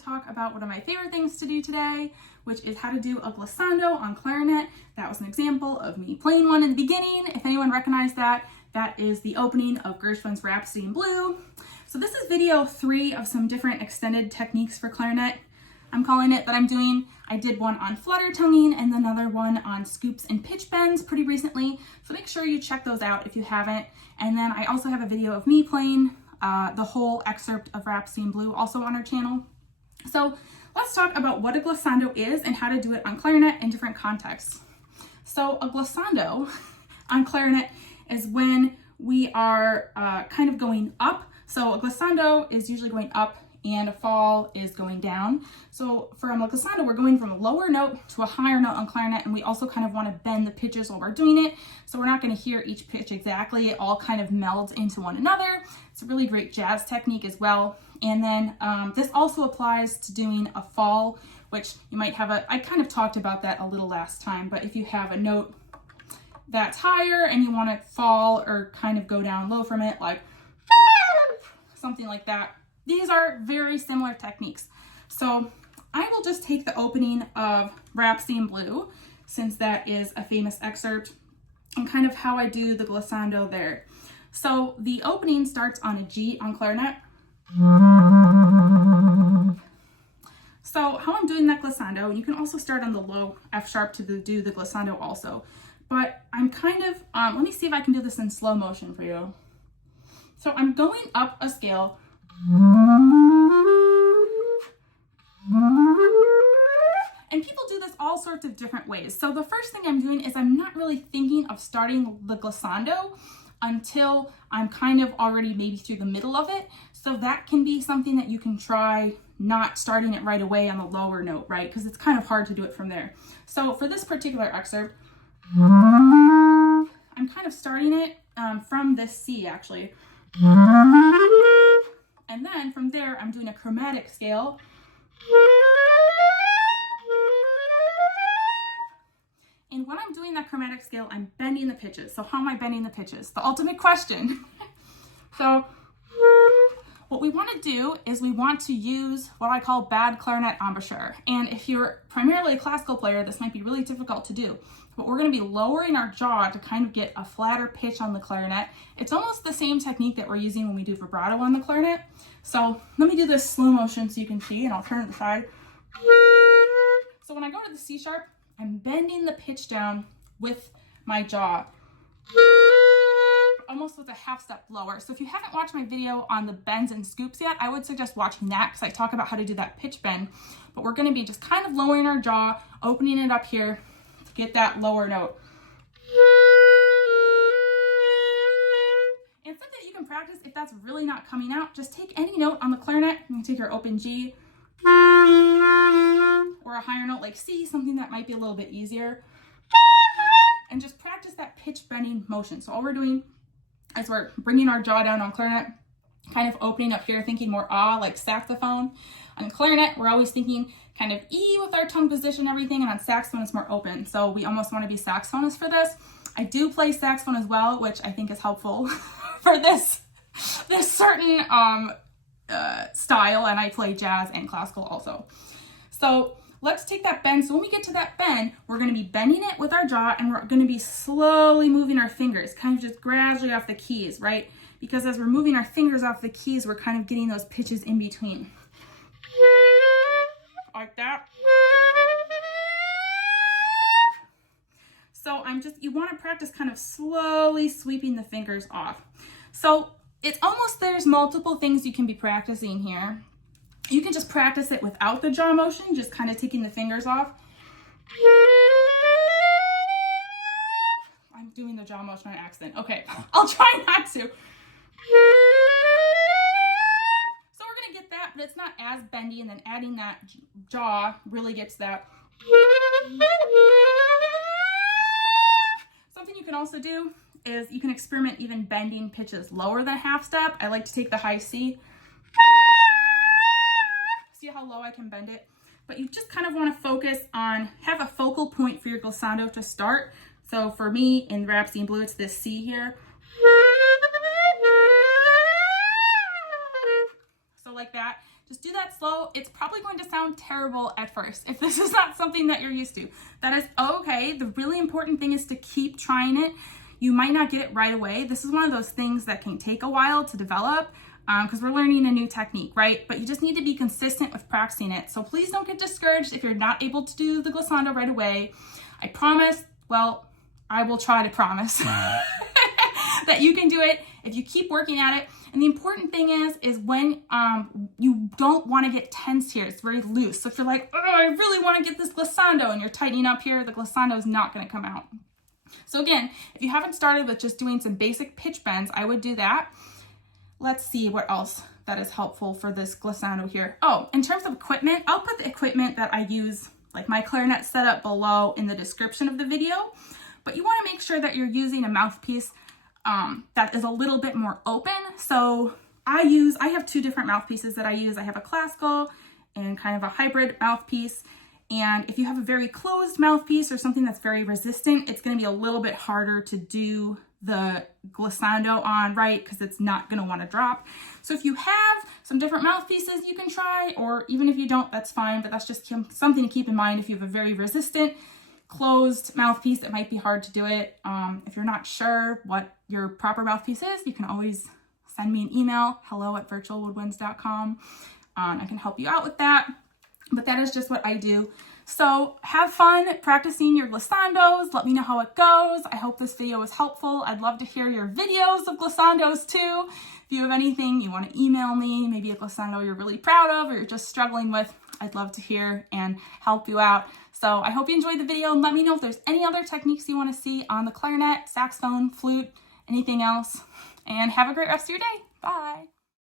talk about one of my favorite things to do today, which is how to do a glissando on clarinet. That was an example of me playing one in the beginning. If anyone recognized that, that is the opening of Gershwin's Rhapsody in Blue. So this is video 3 of some different extended techniques for clarinet. I'm calling it that I'm doing. I did one on flutter tonguing and another one on scoops and pitch bends pretty recently. So make sure you check those out if you haven't. And then I also have a video of me playing the whole excerpt of Rhapsody in Blue also on our channel. So let's talk about what a glissando is and how to do it on clarinet in different contexts. So a glissando on clarinet is when we are kind of going up. So a glissando is usually going up and a fall is going down. So for a glissando, we're going from a lower note to a higher note on clarinet, and we also kind of want to bend the pitches while we're doing it. So we're not going to hear each pitch exactly. It all kind of melds into one another. It's a really great jazz technique as well. And then this also applies to doing a fall, which you might have I kind of talked about that a little last time, but if you have a note that's higher and you want to fall or kind of go down low from it, like something like that. These are very similar techniques. So I will just take the opening of Rhapsody in Blue, since that is a famous excerpt, and kind of how I do the glissando there. So the opening starts on a G on clarinet. So how I'm doing that glissando, and you can also start on the low F sharp to do the glissando also. But I'm kind of, let me see if I can do this in slow motion for you. So I'm going up a scale. And people do this all sorts of different ways. So the first thing I'm doing is I'm not really thinking of starting the glissando until I'm kind of already maybe through the middle of it. So that can be something that you can try, not starting it right away on the lower note, right? Because it's kind of hard to do it from there. So for this particular excerpt, I'm kind of starting it from this C actually. And then from there, I'm doing a chromatic scale. And when I'm doing that chromatic scale, I'm bending the pitches. So how am I bending the pitches? The ultimate question. So what we want to do is we want to use what I call bad clarinet embouchure. And if you're primarily a classical player, this might be really difficult to do. But we're going to be lowering our jaw to kind of get a flatter pitch on the clarinet. It's almost the same technique that we're using when we do vibrato on the clarinet. So let me do this slow motion so you can see, and I'll turn it aside. So when I go to the C sharp, I'm bending the pitch down with my jaw, almost with a half step lower. So if you haven't watched my video on the bends and scoops yet, I would suggest watching that because I talk about how to do that pitch bend. But we're going to be just kind of lowering our jaw, opening it up here to get that lower note. And something that you can practice if that's really not coming out, just take any note on the clarinet. You can take your open G or a higher note like C, something that might be a little bit easier, and just practice that pitch bending motion. So all we're doing is we're bringing our jaw down on clarinet, kind of opening up here, thinking more ah like saxophone. On clarinet, we're always thinking kind of E with our tongue position and everything, and on saxophone it's more open. So we almost want to be saxophonists for this. I do play saxophone as well, which I think is helpful for this certain style, and I play jazz and classical also. So let's take that bend. So when we get to that bend, we're going to be bending it with our jaw, and we're going to be slowly moving our fingers, kind of just gradually off the keys, right? Because as we're moving our fingers off the keys, we're kind of getting those pitches in between. Like that. So you want to practice kind of slowly sweeping the fingers off. So it's almost, there's multiple things you can be practicing here. You can just practice it without the jaw motion, just kind of taking the fingers off. I'm doing the jaw motion on accident. Okay, I'll try not to. So we're gonna get that, but it's not as bendy, and then adding that jaw really gets that. Something you can also do is you can experiment even bending pitches lower than half step. I like to take the high C. See how low I can bend it? But you just kind of want to focus on, have a focal point for your glissando to start. So for me in Rhapsody in Blue, it's this C here. So like that, Just do that slow. It's probably going to sound terrible at first if this is not something that you're used to. That is okay. The really important thing is to keep trying it. You might not get it right away. This is one of those things that can take a while to develop because we're learning a new technique, right? But you just need to be consistent with practicing it. So please don't get discouraged if you're not able to do the glissando right away. I promise, well, I will try to promise that you can do it if you keep working at it. And the important thing is when you don't want to get tense here. It's very loose. So if you're like, oh, I really want to get this glissando and you're tightening up here, the glissando is not going to come out. So again, if you haven't started with just doing some basic pitch bends, I would do that. Let's see what else that is helpful for this glissando here. Oh, in terms of equipment, I'll put the equipment that I use, like my clarinet setup, below in the description of the video. But you want to make sure that you're using a mouthpiece that is a little bit more open. So I have two different mouthpieces that I use. I have a classical and kind of a hybrid mouthpiece. And if you have a very closed mouthpiece or something that's very resistant, it's going to be a little bit harder to do the glissando on, right? Because it's not going to want to drop. So if you have some different mouthpieces you can try, or even if you don't, that's fine. But that's just something to keep in mind. If you have a very resistant closed mouthpiece, it might be hard to do it. If you're not sure what your proper mouthpiece is, you can always send me an email, hello@virtualwoodwinds.com. I can help you out with that. But that is just what I do. So have fun practicing your glissandos. Let me know how it goes. I hope this video was helpful. I'd love to hear your videos of glissandos too. If you have anything you want to email me, maybe a glissando you're really proud of or you're just struggling with, I'd love to hear and help you out. So I hope you enjoyed the video, and let me know if there's any other techniques you want to see on the clarinet, saxophone, flute, anything else. And have a great rest of your day. Bye.